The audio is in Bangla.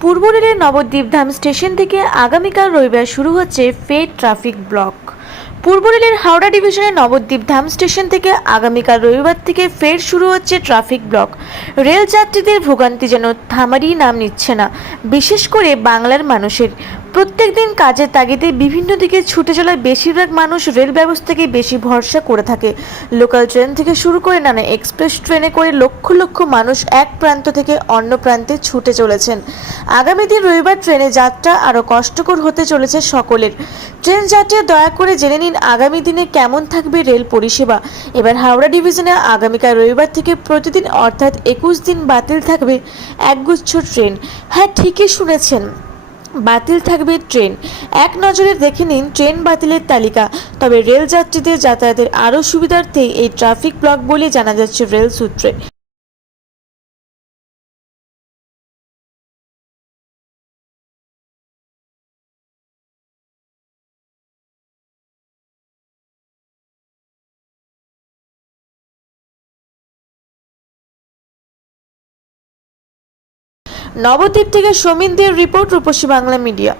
পূর্ব রেলের নবদ্বীপ ধাম স্টেশন থেকে আগামীকাল রবিবার শুরু হচ্ছে ফের ট্রাফিক ব্লক। পূর্ব রেলের হাওড়া ডিভিশনের নবদ্বীপ ধাম স্টেশন থেকে আগামীকাল রবিবার থেকে ফের শুরু হচ্ছে ট্রাফিক ব্লক। রেল যাত্রীদের ভোগান্তি যেন থামারই নাম নিচ্ছে না, বিশেষ করে বাংলার মানুষের। প্রত্যেক দিন কাজের তাগিদে বিভিন্ন দিকে ছুটে চলা বেশিরভাগ মানুষ রেল ব্যবস্থাকে বেশি ভরসা করে থাকে। লোকাল ট্রেন থেকে শুরু করে নানা এক্সপ্রেস ট্রেনে করে লক্ষ লক্ষ মানুষ এক প্রান্ত থেকে অন্য প্রান্তে ছুটে চলেছেন। আগামী দিন রবিবার ট্রেনে যাত্রা আরও কষ্টকর হতে চলেছে সকলের। ট্রেন যাত্রীরা দয়া করে জেনে নিন আগামী দিনে কেমন থাকবে রেল পরিষেবা? এবার হাওড়া ডিভিশনে আগামীকাল রবিবার থেকে প্রতিদিন অর্থাৎ একুশ দিন বাতিল থাকবে একগুচ্ছ ট্রেন। হ্যাঁ ঠিকই শুনেছেন। বাতিল থাকবে ট্রেন। এক নজরে দেখে নিন ট্রেন বাতিলের তালিকা। তবে রেল যাত্রীদের যাতায়াতের আরও সুবিধার্থে এই ট্রাফিক ব্লক বলে জানা যাচ্ছে রেল সূত্রে। নবদ্বীপ থেকে সমীন রিপোর্ট রূপসী বাংলা মিডিয়া।